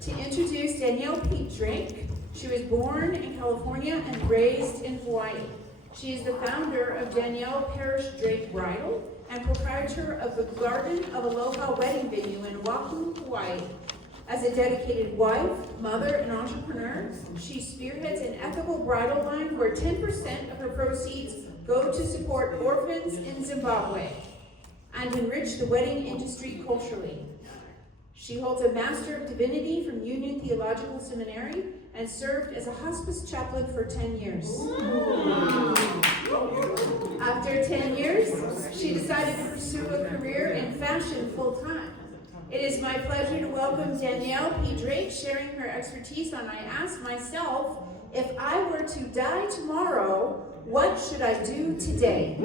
to introduce Danielle Pete Drake. She was born in California and raised in Hawaii. She is the founder of Danielle Parrish Drake Bridal and proprietor of the Garden of Aloha wedding venue in Oahu, Hawaii. As a dedicated wife, mother, and entrepreneur, she spearheads an ethical bridal line where 10% of her proceeds go to support orphans in Zimbabwe and enrich the wedding industry culturally. She holds a Master of Divinity from Union Theological Seminary and served as a hospice chaplain for 10 years. After 10 years, she decided to pursue a career in fashion full-time. It is my pleasure to welcome Danielle P. Drake, sharing her expertise on I asked myself, if I were to die tomorrow, what should I do today?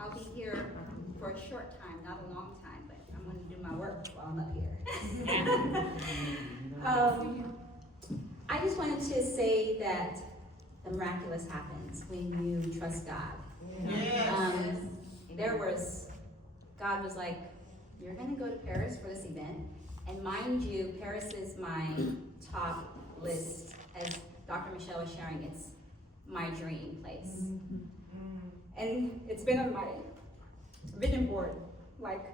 I'll be here for a short time, not a long time, but I'm going to do my work while I'm up here. I just wanted to say that the miraculous happens when you trust God. Yes. God was like, you're going to go to Paris for this event. And mind you, Paris is my top list. As Dr. Michelle was sharing, it's my dream place. And it's been on my vision board, like,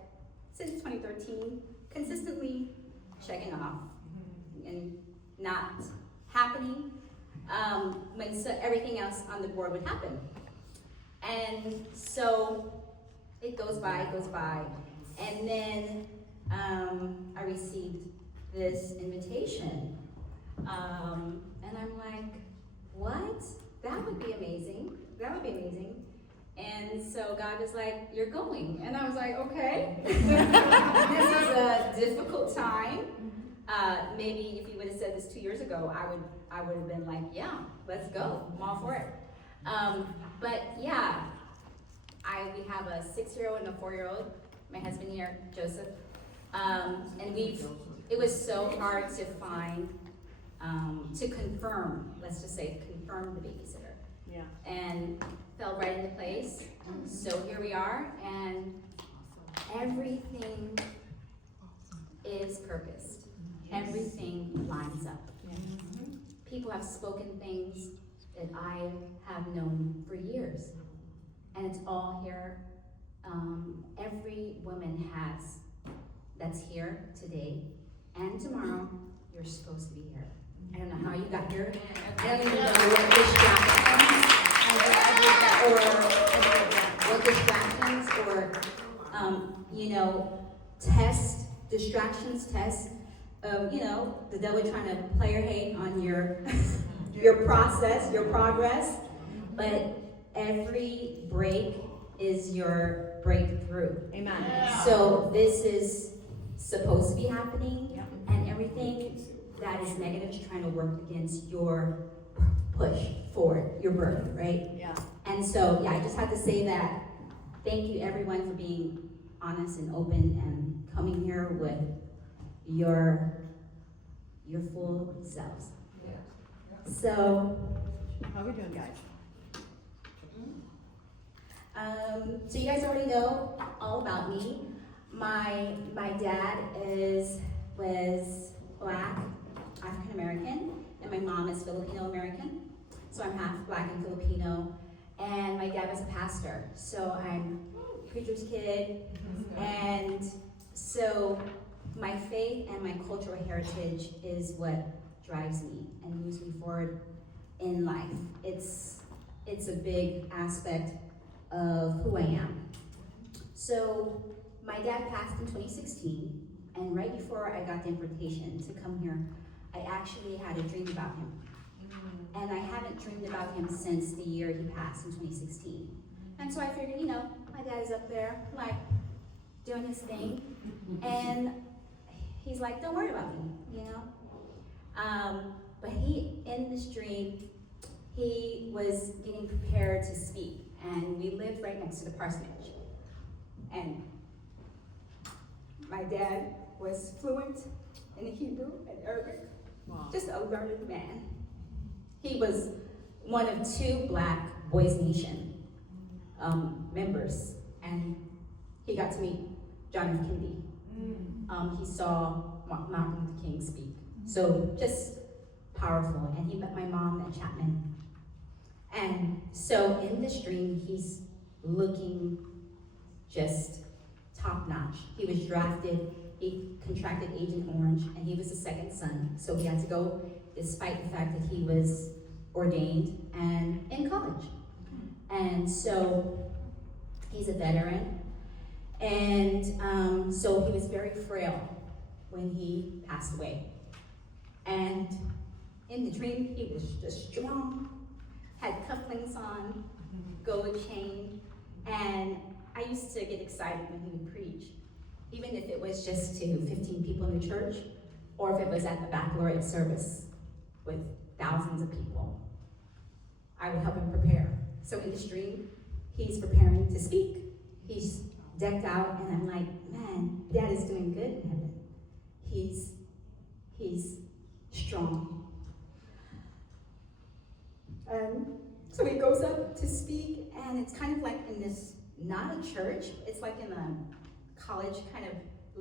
since 2013, consistently checking off and not happening when everything else on the board would happen. And so it goes by, and then I received this invitation, and I'm like, what? That would be amazing. And so God was like, you're going. And I was like, okay. This is a difficult time. Maybe if you would have said this 2 years ago, I would have been like, yeah, let's go. I'm all for it. But yeah, we have a 6-year-old and a 4-year-old. My husband here, Joseph. And it was so hard to find, to confirm, let's just say, confirm the babysitter. Yeah. And fell right into place. So here we are, and everything is purposed. Everything lines up. People have spoken things that I have known for years, and it's all here. Every woman that's here today and tomorrow, you're supposed to be here. I don't know how you got here. I don't even know what distractions or distractions, the devil trying to play your hate on your process, your progress. But every break is your breakthrough. Amen. Yeah. So this is supposed to be happening, and everything that is negative is trying to work against your push forward, your birth, right? Yeah. And so, I just had to say that. Thank you, everyone, for being honest and open and coming here with your full selves. Yeah. So, how are we doing, guys? So you guys already know all about me. My dad was Black, African American, and my mom is Filipino American. So I'm half Black and Filipino, and my dad was a pastor. So I'm a preacher's kid, and so my faith and my cultural heritage is what drives me and moves me forward in life. It's a big aspect of who I am. So my dad passed in 2016, and right before I got the invitation to come here, I actually had a dream about him. And I haven't dreamed about him since the year he passed in 2016. And so I figured, my dad's up there, like, doing his thing. And he's like, don't worry about me, But in this dream, he was getting prepared to speak. And we lived right next to the parsonage. And my dad was fluent in in Hebrew and Arabic. Wow. Just a learned man. He was one of 2 Black Boys Nation members, and he got to meet John F. Kennedy. He saw Martin Luther King speak. So just powerful. And he met my mom at Chapman. And so in this dream, he's looking just top notch. He was drafted, he contracted Agent Orange, and he was the 2nd son. So he had to go despite the fact that he was ordained and in college. And so he's a veteran. And so he was very frail when he passed away. And in the dream, he was just strong, had cufflinks on, gold chain, and I used to get excited when he would preach, even if it was just to 15 people in the church, or if it was at the baccalaureate service with thousands of people. I would help him prepare. So in this dream, he's preparing to speak. He's decked out, and I'm like, man, Dad is doing good in heaven. He's strong. So he goes up to speak, and it's kind of like in this, not a church, it's like in a college kind of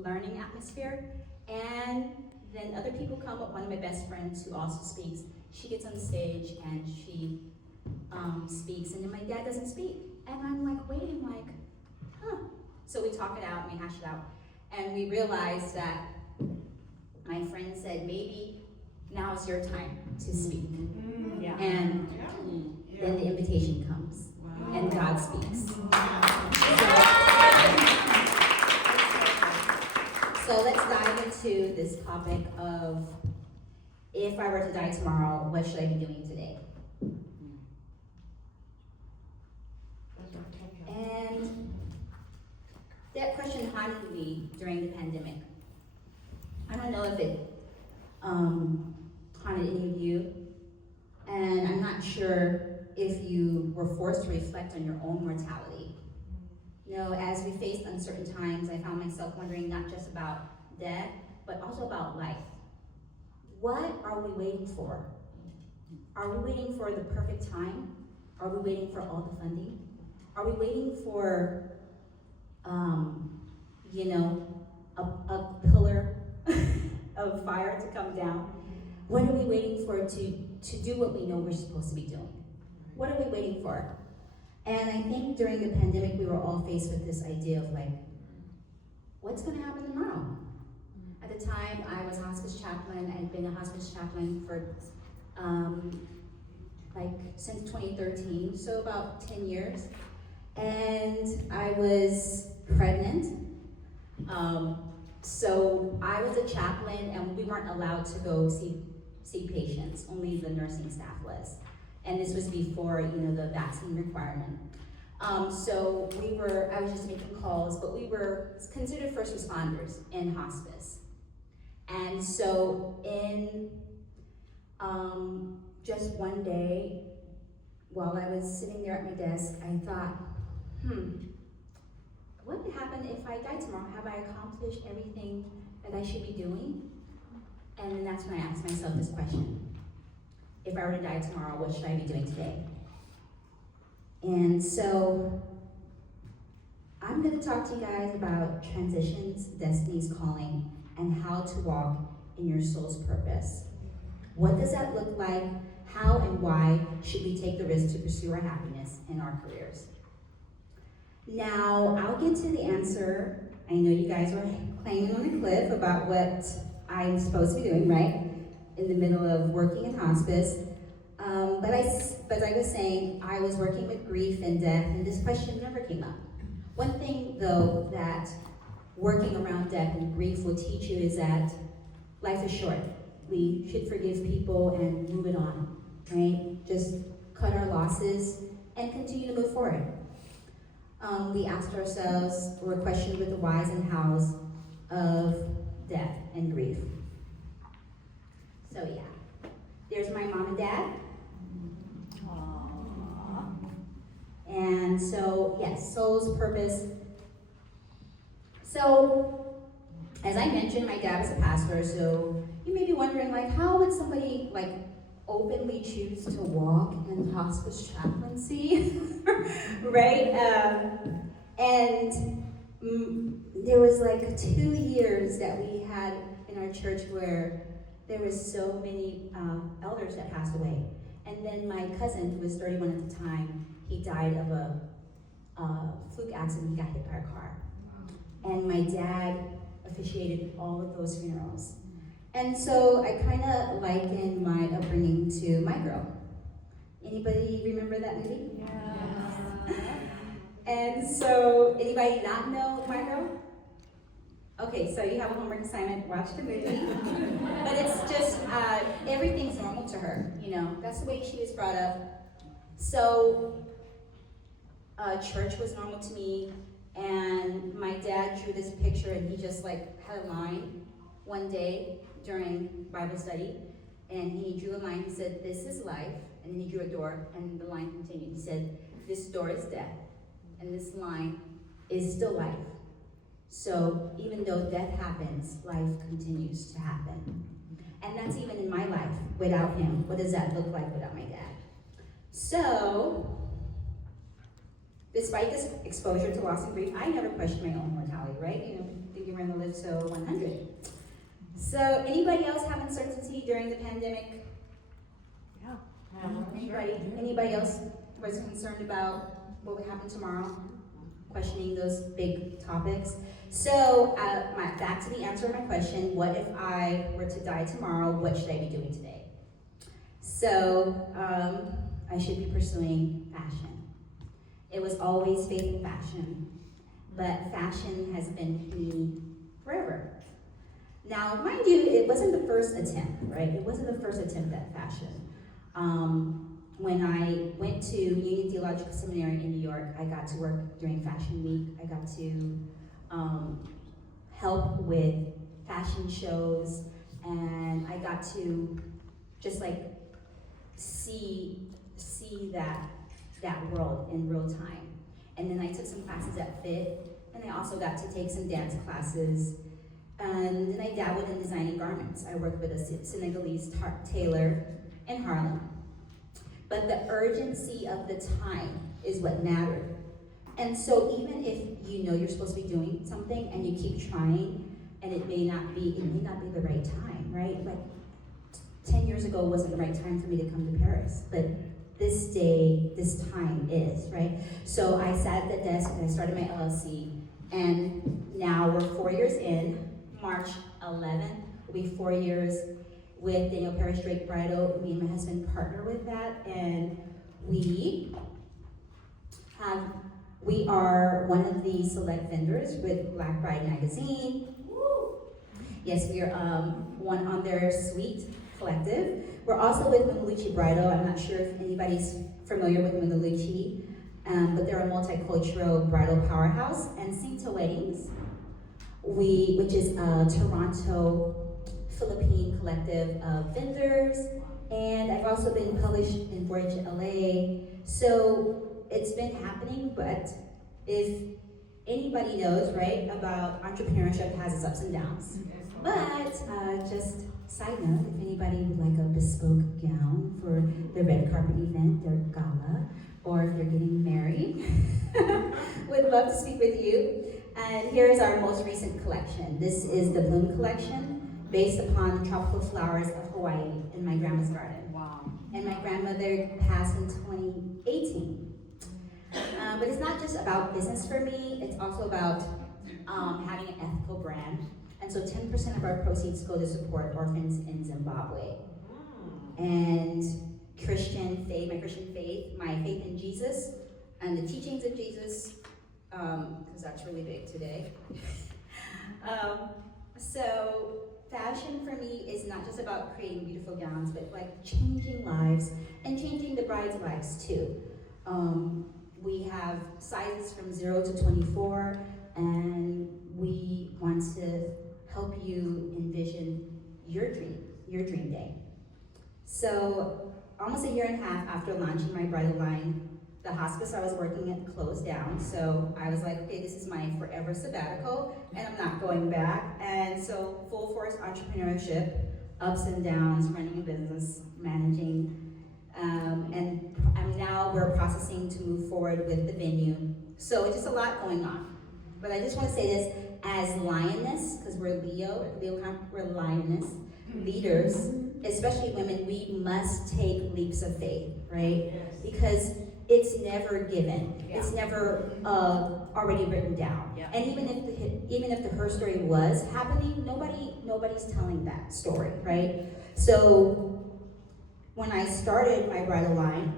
learning atmosphere. And then other people come up. One of my best friends who also speaks, she gets on the stage and she speaks, and then my dad doesn't speak. And I'm like waiting, like, huh. So we talk it out and we hash it out. And we realized that my friend said, maybe now's your time to speak. Yeah. And then the invitation comes, and God speaks. So let's dive into this topic of, if I were to die tomorrow, what should I be doing today? And that question haunted me during the pandemic. I don't know if it haunted any of you, and I'm not sure if you were forced to reflect on your own mortality. You know, as we faced uncertain times, I found myself wondering not just about death, but also about life. What are we waiting for? Are we waiting for the perfect time? Are we waiting for all the funding? Are we waiting for, a pillar of fire to come down? What are we waiting for to do what we know we're supposed to be doing? What are we waiting for? And I think during the pandemic, we were all faced with this idea of like, what's going to happen tomorrow? At the time, I was hospice chaplain. I had been a hospice chaplain for since 2013, so about 10 years. And I was pregnant. So I was a chaplain, and we weren't allowed to go see patients. Only the nursing staff was. And this was before, the vaccine requirement. So I was just making calls, but we were considered first responders in hospice. And so in just one day, while I was sitting there at my desk, I thought, what would happen if I died tomorrow? Have I accomplished everything that I should be doing? And then that's when I asked myself this question. If I were to die tomorrow, what should I be doing today? And so I'm going to talk to you guys about transitions, destiny's calling, and how to walk in your soul's purpose. What does that look like? How and why should we take the risk to pursue our happiness in our careers? Now, I'll get to the answer. I know you guys were climbing on a cliff about what I'm supposed to be doing, right? In the middle of working in hospice. But I was saying, I was working with grief and death, and this question never came up. One thing, though, that working around death and grief will teach you is that life is short. We should forgive people and move it on, right? Just cut our losses and continue to move forward. We asked ourselves, we're questioned with the whys and hows of death and grief. So yeah, there's my mom and dad. Aww. And so, yes, soul's purpose. So, As I mentioned, my dad was a pastor, so you may be wondering, like, how would somebody, like, openly choose to walk in hospice chaplaincy, right? There was like 2 years that we had in our church where there was so many elders that passed away. And then my cousin, who was 31 at the time, he died of a fluke accident. He got hit by a car. And my dad officiated all of those funerals. And so I kind of liken my upbringing to My Girl. Anybody remember that movie? Yeah. And so, anybody not know My Girl? Okay, so you have a homework assignment, watch the movie. But it's just, everything's normal to her, you know. That's the way she was brought up. So, church was normal to me. And my dad drew this picture, and he just like had a line one day during Bible study, and he drew a line. He said, "This is life," and then he drew a door, and the line continued. He said, "This door is death, and this line is still life." So even though death happens, life continues to happen, and that's even in my life without him. What does that look like without my dad? So, despite this exposure to loss and grief, I never questioned my own mortality, right? You know, thinking we're gonna live to 100. So, anybody else have uncertainty during the pandemic? Yeah. Anybody else was concerned about what would happen tomorrow? Questioning those big topics. So, back to the answer of my question, what if I were to die tomorrow, what should I be doing today? So, I should be pursuing fashion. It was always faith in fashion, but fashion has been me forever. Now, mind you, it wasn't the first attempt, right? It wasn't the first attempt at fashion. When I went to Union Theological Seminary in New York, I got to work during Fashion Week. I got to help with fashion shows, and I got to just like see that world in real time. And then I took some classes at Fit, and I also got to take some dance classes. And then I dabbled in designing garments. I worked with a Senegalese tailor in Harlem. But the urgency of the time is what mattered. And so even if you know you're supposed to be doing something and you keep trying, and it may not be the right time, right? Like 10 years ago wasn't the right time for me to come to Paris, but this time is, right? So I sat at the desk and I started my LLC, and now we're 4 years in. March 11th will be 4 years with Daniel Parish Drake Bridal. Me and my husband partner with that, and we are one of the select vendors with Black Bride Magazine. Woo! Yes, we are one on their suite collective. We're also with Mungaluchi Bridal. I'm not sure if anybody's familiar with Mungaluchi, but they're a multicultural bridal powerhouse. And Cinta Weddings, which is a Toronto, Philippine collective of vendors. And I've also been published in Voyage LA. So it's been happening, but if anybody knows, right, about entrepreneurship has its ups and downs. But just side note, if anybody would like a bespoke gown for the red carpet event, their gala, or if they're getting married, would love to speak with you. And here's our most recent collection. This is the Bloom collection, based upon the tropical flowers of Hawaii in my grandma's garden. Wow. And my grandmother passed in 2018. But it's not just about business for me, it's also about having an ethical brand. And so 10% of our proceeds go to support orphans in Zimbabwe. And my Christian faith, my faith in Jesus, and the teachings of Jesus, because that's really big today. So fashion for me is not just about creating beautiful gowns, but like changing lives and changing the bride's lives too. We have sizes from 0 to 24, and we want to help you envision your dream day. So almost a year and a half after launching my bridal line, the hospice I was working at closed down, so I was like, okay, this is my forever sabbatical, and I'm not going back. And so full force entrepreneurship, ups and downs, running a business, managing, and now we're processing to move forward with the venue. So it's just a lot going on. But I just want to say this, as lioness, because we're we're lioness leaders, especially women, we must take leaps of faith, right? Yes. Because it's never given. Yeah. It's never already written down. Yeah. And even if her story was happening, nobody's telling that story, right? So when I started my bridal line,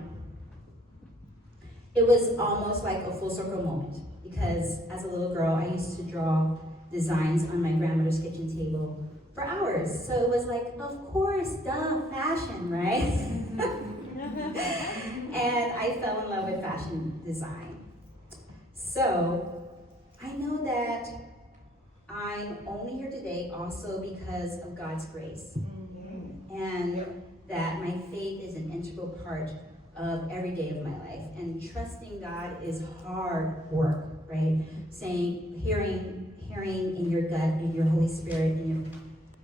it was almost like a full circle moment, because as a little girl, I used to draw designs on my grandmother's kitchen table for hours. So it was like, of course, duh, fashion, right? And I fell in love with fashion design. So I know that I'm only here today also because of God's grace. And that my faith is an integral part of every day of my life. And trusting God is hard work, right? Hearing in your gut, in your Holy Spirit,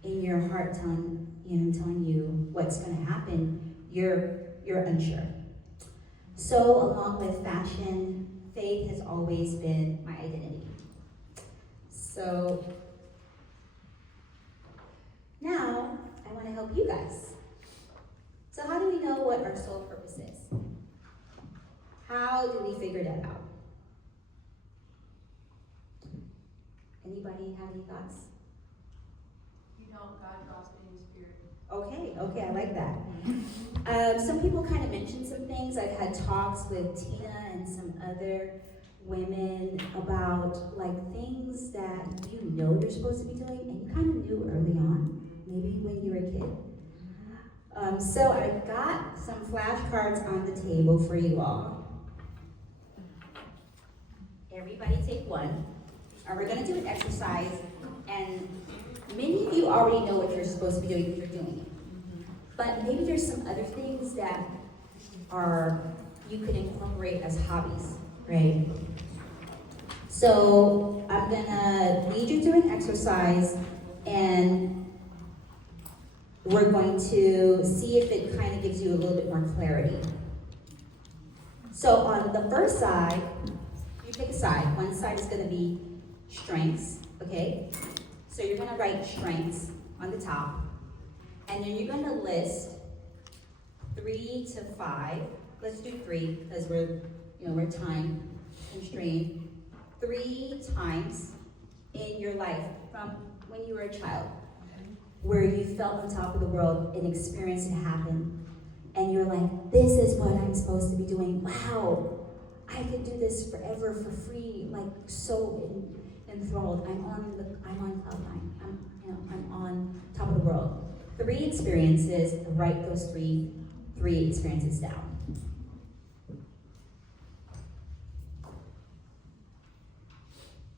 in your heart telling you what's going to happen, you're unsure. So along with fashion, faith has always been my identity. So now I want to help you guys. So how do we know what our soul purpose is? How do we figure that out? Anybody have any thoughts? God draws me in spirit. Okay, I like that. Some people kind of mentioned some things. I've had talks with Tina and some other women about like things that you know you're supposed to be doing and you kind of knew early on, maybe when you were a kid. So I got some flashcards on the table for you all. Everybody take one. And we're going to do an exercise, and many of you already know what you're supposed to be doing if you're doing it. But maybe there's some other things that you could incorporate as hobbies, right? So I'm going to lead you through an exercise, and we're going to see if it kind of gives you a little bit more clarity. So on the first side, you pick a side. One side is going to be strengths, okay? So you're going to write strengths on the top, and then you're going to list 3 to 5. Let's do 3 because we're time constrained. 3 times in your life from when you were a child where you felt on top of the world and experienced it happen, and you're like, this is what I'm supposed to be doing. Wow, I could do this forever for free, like so enthralled. I'm on cloud nine. I'm on top of the world. 3 experiences. Write those three experiences down.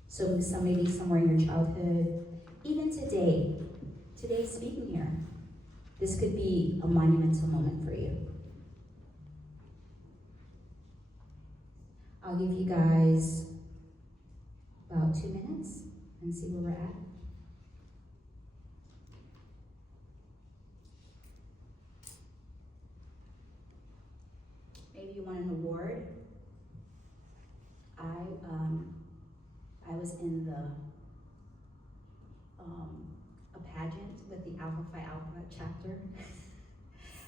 So maybe somewhere in your childhood, even today speaking here, this could be a monumental moment for you. I'll give you guys about 2 minutes and see where we're at. Maybe you want an award. I was in a pageant with the Alpha Phi Alpha chapter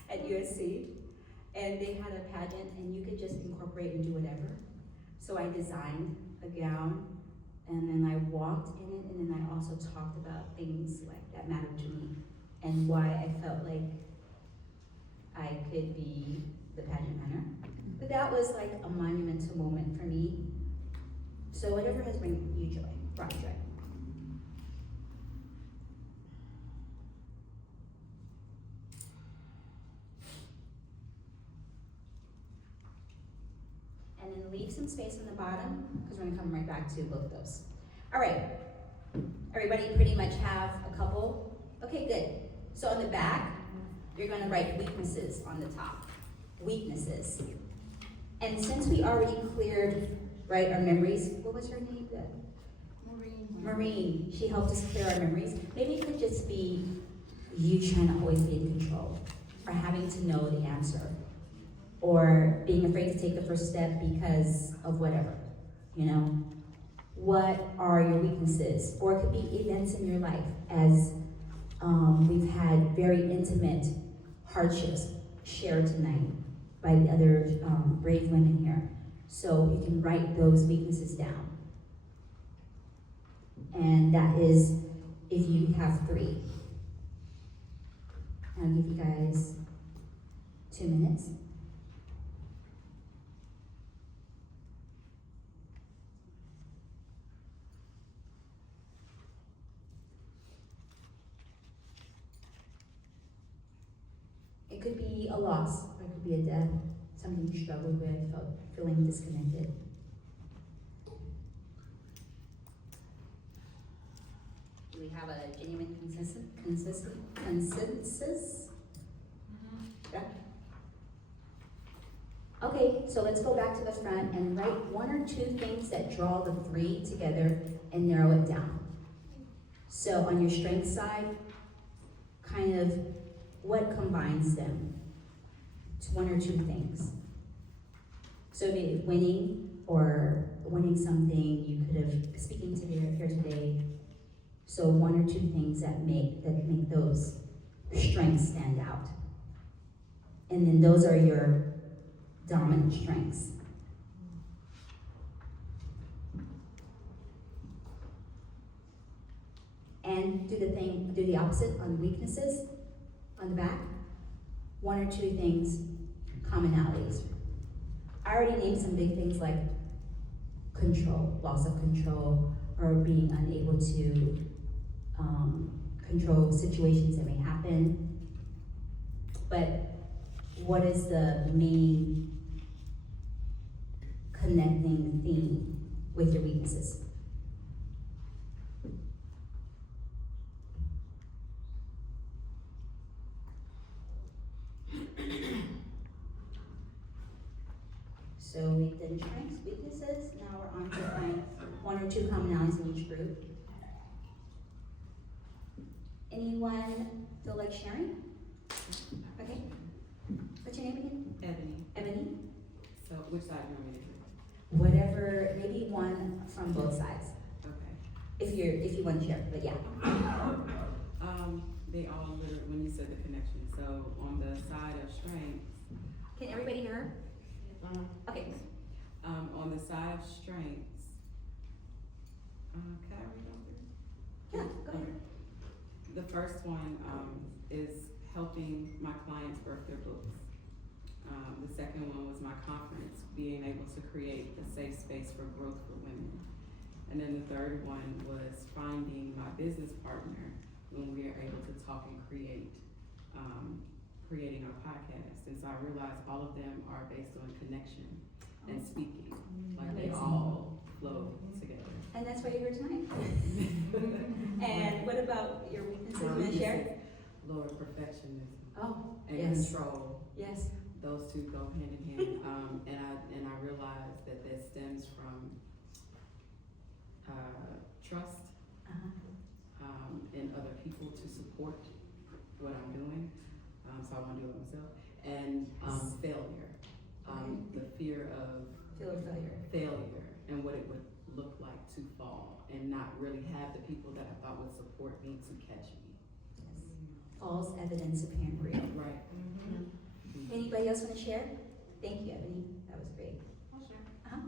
at USC, and they had a pageant, and you could just incorporate and do whatever. So I designed a gown, and then I walked in it, and then I also talked about things like that mattered to me, and why I felt like I could be the pageant winner. But that was like a monumental moment for me. So whatever has brought you joy. And then leave some space on the bottom, because we're gonna come right back to both of those. All right, everybody pretty much have a couple? Okay, good. So on the back, you're gonna write weaknesses on the top. Weaknesses. And since we already cleared, right, our memories, what was her name? Maureen. She helped us clear our memories. Maybe it could just be you trying to always be in control, or having to know the answer, or being afraid to take the first step because of whatever, you know? What are your weaknesses? Or it could be events in your life, as we've had very intimate hardships shared tonight by the other brave women here. So you can write those weaknesses down. And that is if you have 3. I'll give you guys 2 minutes. It could be a loss, or it could be a death, something you struggled with, feeling disconnected. Do we have a genuine consensus? Yeah. Okay, so let's go back to the front and write 1 or 2 things that draw the 3 together and narrow it down. So on your strength side, kind of what combines them? It's 1 or 2 things. So maybe winning, or winning something you could have, speaking to here today. So 1 or 2 things that make those strengths stand out. And then those are your dominant strengths. And do the opposite on weaknesses on the back. 1 or 2 things, commonalities. I already named some big things like control, loss of control, or being unable to control situations that may happen. But what is the main connecting theme with your weaknesses? So we did strengths, weaknesses. Now we're on to find 1 or 2 commonalities in each group. Anyone feel like sharing? Okay. What's your name again? Ebony. Ebony? So which side do you want me to do? Whatever, maybe one from both sides. Okay. If you want to share, but yeah. They all literally, when you said the connection, so on the side of strength. Can everybody hear her? Okay. On the side of strengths, can I read over? Yeah, go ahead. The first one is helping my clients birth their books. The second one was my confidence, being able to create a safe space for growth for women. And then the third one was finding my business partner when we are able to talk and creating our podcast. And so I realized all of them are based on connection and speaking. Like they all flow together. And that's why you're here tonight. And what about your weaknesses? You want to share? Lord, perfectionism. Oh, And yes. control. Yes. Those two go hand in hand. And I realized that stems from trust in other people to support what I'm doing. So I want to do it myself. And failure. The fear of failure and what it would look like to fall and not really have the people that I thought would support me to catch me. False evidence appearing real. Right. Mm-hmm. Anybody else want to share? Thank you, Ebony. That was great. I'll share. Uh-huh.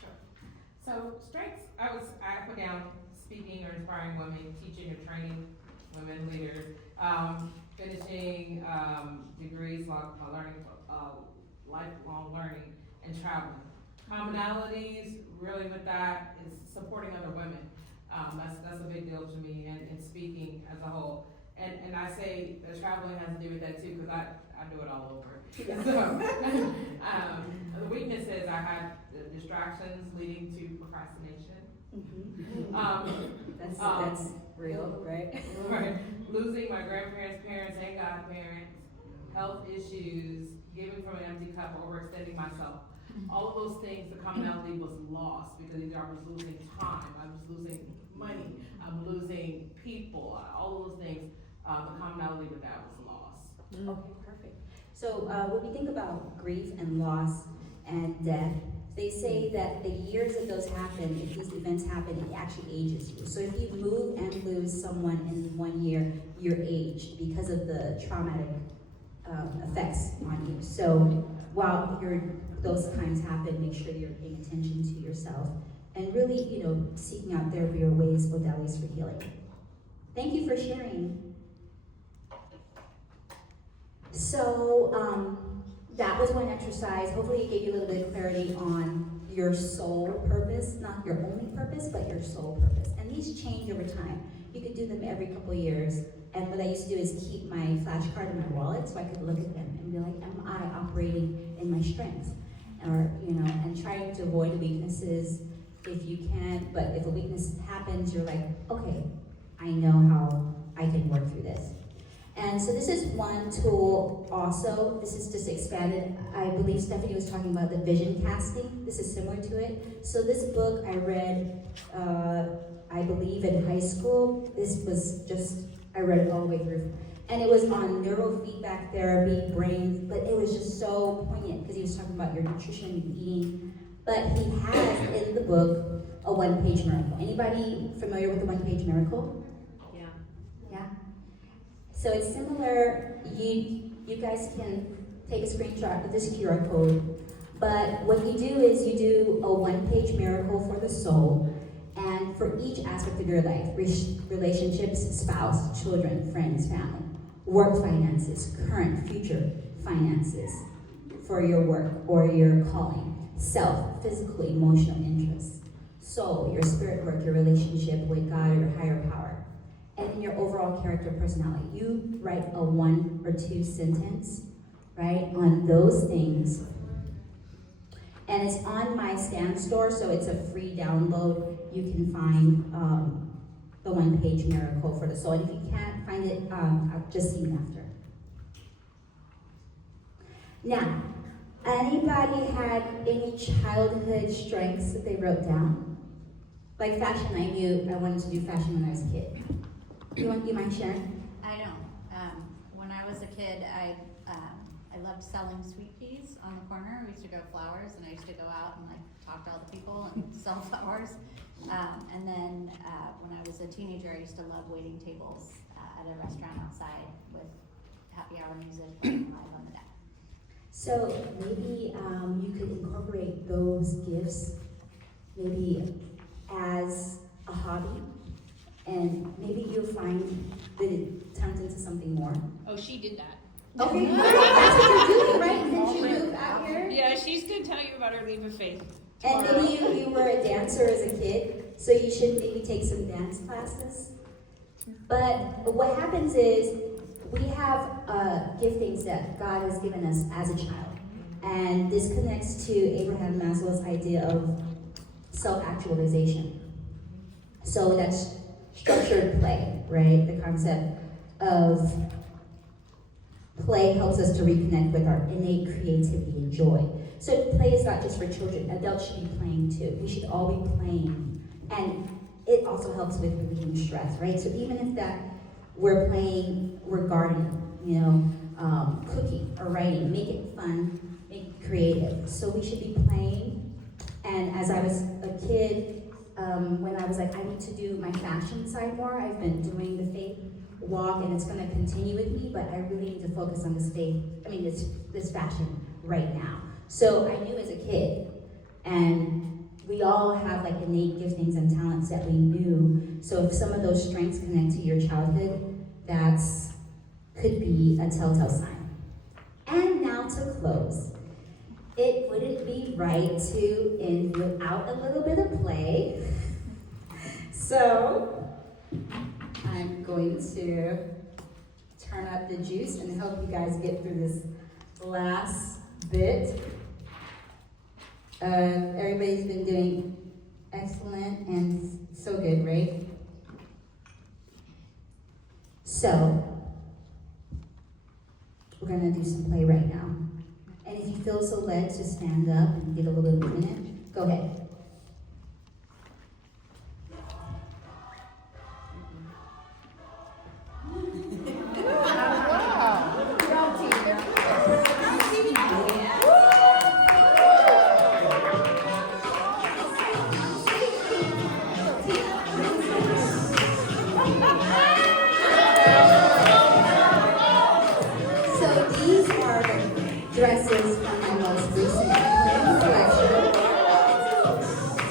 Sure. So strengths, I put down speaking or inspiring women, teaching or training women leaders, finishing degrees, lifelong learning, and traveling. Commonalities, really with that, is supporting other women. That's a big deal to me, and speaking as a whole. And I say the traveling has to do with that too, because I do it all over. Yeah. So, the weaknesses, I had the distractions leading to procrastination. Mm-hmm. That's real, right? Right. Losing my grandparents, parents, and godparents, health issues, giving from an empty cup, overextending myself. All of those things, the commonality was lost because either I was losing time, I was losing money, I'm losing people, all of those things. The commonality with that was lost. Okay, perfect. So when we think about grief and loss and death, they say that the years that those happen, if these events happen, it actually ages you. So if you move and lose someone in 1 year, you're aged because of the traumatic effects on you. So while those times happen, make sure you're paying attention to yourself and really, seeking out therapy or ways, modalities for healing. Thank you for sharing. So that was one exercise. Hopefully it gave you a little bit of clarity on your soul purpose, not your only purpose, but your soul purpose. And these change over time. You could do them every couple of years. And what I used to do is keep my flashcard in my wallet so I could look at them and be like, am I operating in my strengths? Or, and trying to avoid the weaknesses if you can. But if a weakness happens, you're like, okay, I know how I can work through this. And so this is one tool also. This is just expanded. I believe Stephanie was talking about the vision casting. This is similar to it. So this book I read, I believe in high school. This was just, I read it all the way through. And it was on neurofeedback therapy, brain, but it was just so poignant because he was talking about your nutrition and eating. But he has in the book a one-page miracle. Anybody familiar with the one-page miracle? Yeah. Yeah? So it's similar, you guys can take a screenshot of this QR code, but what you do is you do a one-page miracle for the soul, and for each aspect of your life, relationships, spouse, children, friends, family, work finances, current, future finances, for your work or your calling, self, physical, emotional interests, soul, your spirit work, your relationship with God or your higher power, and your overall character personality. You write a 1 or 2 sentence, right, on those things. And it's on my Stan store, so it's a free download. You can find the one-page miracle for the soul. And if you can't find it, I'll just see you after. Now, anybody had any childhood strengths that they wrote down? Like fashion, I knew I wanted to do fashion when I was a kid. You mind sharing? I know. When I was a kid, I loved selling sweet peas on the corner. We used to grow flowers, and I used to go out and talk to all the people and sell flowers. And then when I was a teenager, I used to love waiting tables at a restaurant outside with happy hour music playing live on the deck. So maybe you could incorporate those gifts maybe as a hobby. And maybe you'll find that it turns into something more. Oh, she did that. Okay, that's what you're doing, right? Didn't you move out here? Yeah, she's gonna tell you about her leap of faith. And maybe you were a dancer as a kid, so you should maybe take some dance classes. But what happens is we have giftings that God has given us as a child. And this connects to Abraham Maslow's idea of self-actualization. So that's structured play, right? The concept of play helps us to reconnect with our innate creativity and joy. So play is not just for children. Adults should be playing too. We should all be playing. And it also helps with relieving stress, right? So even if that we're playing, we're gardening, cooking or writing, make it fun, make it creative. So we should be playing. And as I was a kid, when I was like, I need to do my fashion side more, I've been doing the faith walk, and it's going to continue with me, but I really need to focus on this fashion right now. So I knew as a kid, and we all have innate giftings and talents that we knew. So if some of those strengths connect to your childhood, that's could be a telltale sign. And now to close. It wouldn't be right to end without a little bit of play. So I'm going to turn up the juice and help you guys get through this last bit. Everybody's been doing excellent and so good, right? So we're gonna do some play right now. And if you feel so led to stand up and get a little minute, go ahead. So these are the dresses from my most recent collection.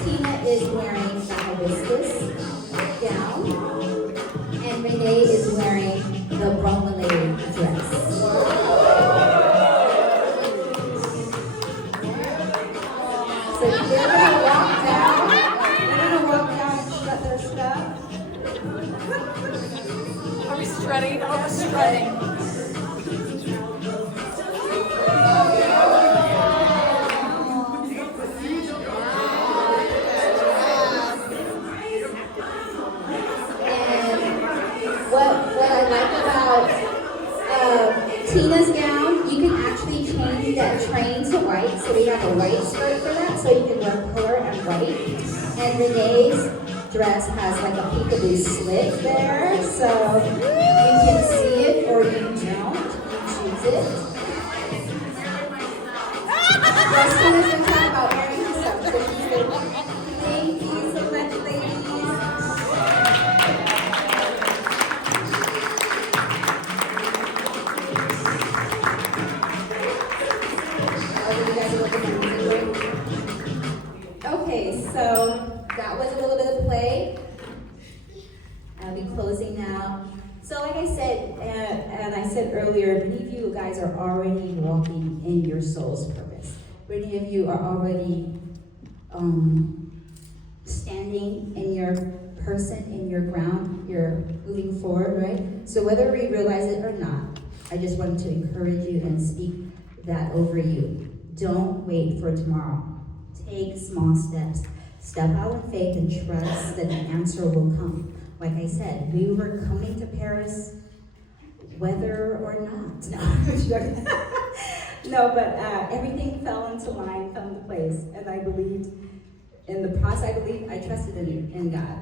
Tina is wearing the hibiscus gown, and Renee is wearing the bromelated dress. So they're gonna walk down. They're gonna walk down and strut their stuff. Are we strutting? Oh, we're strutting. And what I like about Tina's gown, you can actually change that train to white. So we have a white skirt for that, so you can wear color and white. And Renee's dress has like a peekaboo slit there, so you can see it or you don't. You choose it. Justin has been talking about wearing herself, so she's been. Thank you so much, ladies. Oh, you guys are looking at music break? Okay, so that was a little bit of play. I'll be closing now. So like I said, and I said earlier, many of you guys are already walking in your soul's purpose. Many of you are already standing in your person, in your ground. You're moving forward, right? So whether we realize it or not, I just wanted to encourage you and speak that over you. Don't wait for tomorrow. Take small steps. Step out in faith and trust that the answer will come. Like I said, we were coming to Paris, whether or not. No, I'm joking. No, but everything fell into line, fell into place, and I believed in the process. I trusted in God.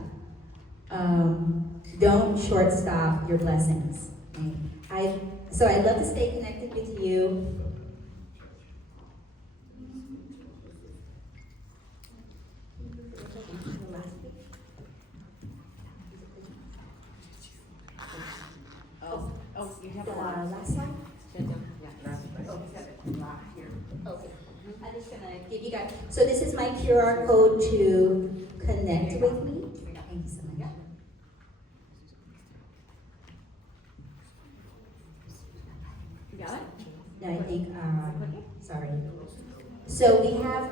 Don't shortstop your blessings. Okay? So I'd love to stay connected with you. Oh, you have The a lot. last slide? Okay. I'm just gonna give you guys, so this is my QR code to connect with me. Thank you so much. You got it? No, I think, sorry. So we have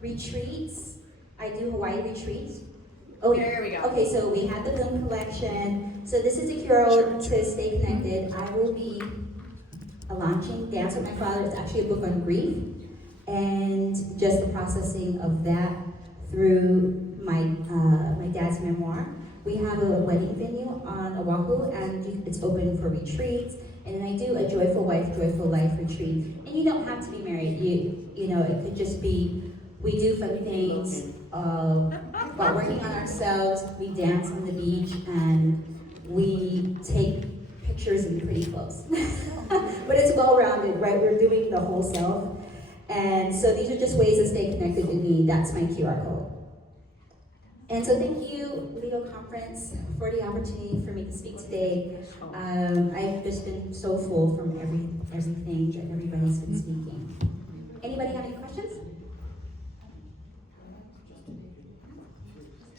retreats. I do Hawaii retreats. Oh, There we go. Okay, so we have the Bloom collection. So this is a QR code to stay connected. I will be launching Dance with My Father. It's actually a book on grief and just the processing of that through my my dad's memoir. We have a wedding venue on Oahu, and it's open for retreats. And then I do a Joyful Wife, Joyful Life retreat. And you don't have to be married. You know, it could just be, we do fun things while working on ourselves. We dance on the beach, and we take pictures in pretty clothes. But it's well-rounded, right? We're doing the whole self. And so these are just ways to stay connected with me. That's my QR code. And so thank you, Legal Conference, for the opportunity for me to speak today. I've just been so full from everything that everybody's been speaking. Anybody have any questions?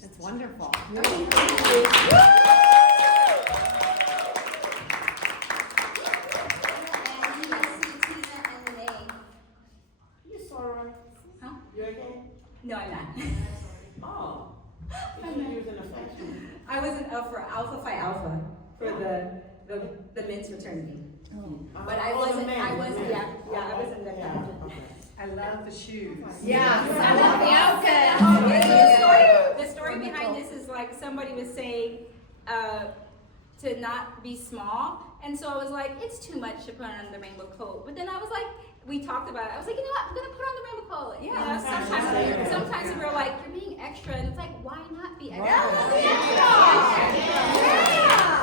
It's wonderful. Okay, thank you. And you guys see Tina and Renee. You saw her. Huh? You okay? No, I'm not. Oh. You were using a function. I wasn't up for Alpha Phi Alpha for the men's fraternity. But I wasn't, I wasn't, yeah, I wasn't the I love the shoes. Yeah, I love the outfit. The story behind this is like somebody was saying to not be small, and so I was like, it's too much to put on the rainbow coat. But then I was like, we talked about it. I was like, you know what, I'm gonna put on the rainbow coat. You Yeah. know, sometimes we're like, you're being extra, and it's like, why not be extra? Yeah.